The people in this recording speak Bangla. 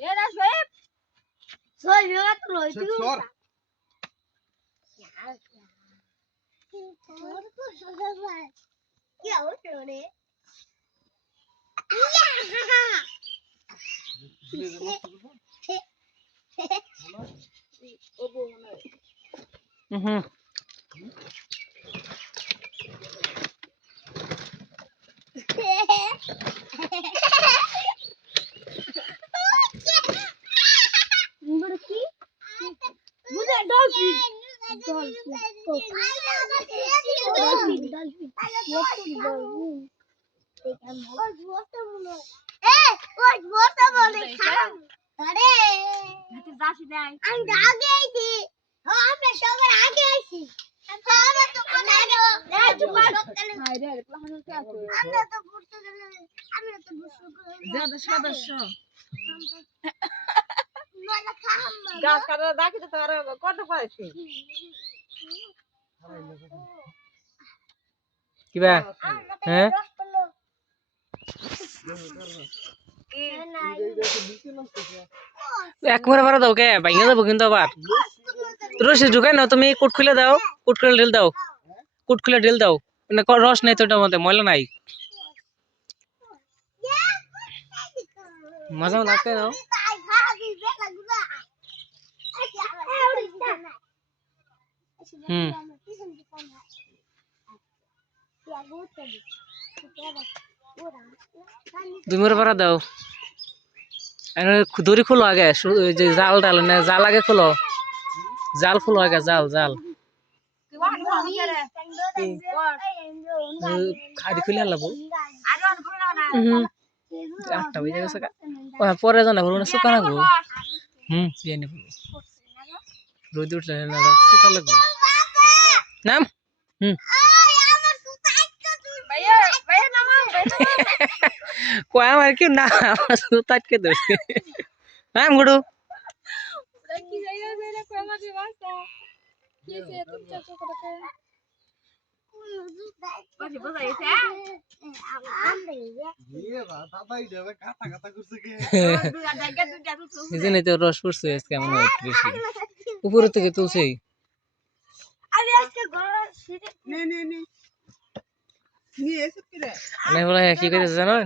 এরা শোয়েব শোয়েব এবার তো লই তুই সর কি হচ্ছে রে হুম কি বুঝে ডলফিন গাছ কাটা দেখি তো তোর কত পাইছি কিবা হ্যাঁ একবারে ভরা দাও কে ভাঙিয়ে যাবো কিন্তু আবার রসি ঢুকাই না তুমি কুট খুলে দাও কুট খুলে ঢিল দাও কুট খুলে ঢিল দাও মানে রস নেই তো ওটার মধ্যে ময়লা নাই মজা লাগতে দাও হুম তুমি ভরা দাও দড়ি খুলো আগে যে জাল ডাল না জাল আগে খুলো জাল খুলো আগে জাল জাল খাড়ি খুলে আলাবো আটটা বেজে গেছে পরে জানা বলবো শুকা লাগবো বিয়ে নেবো রোদ উঠলে শুকা লাগবো নাম কয় আমার কি না আমার সুতাটকে ধরছে নাম গুডু নিজে তো রস পড়ছে কেমন বেশি উপরে থেকে তুলছে কি করে জানো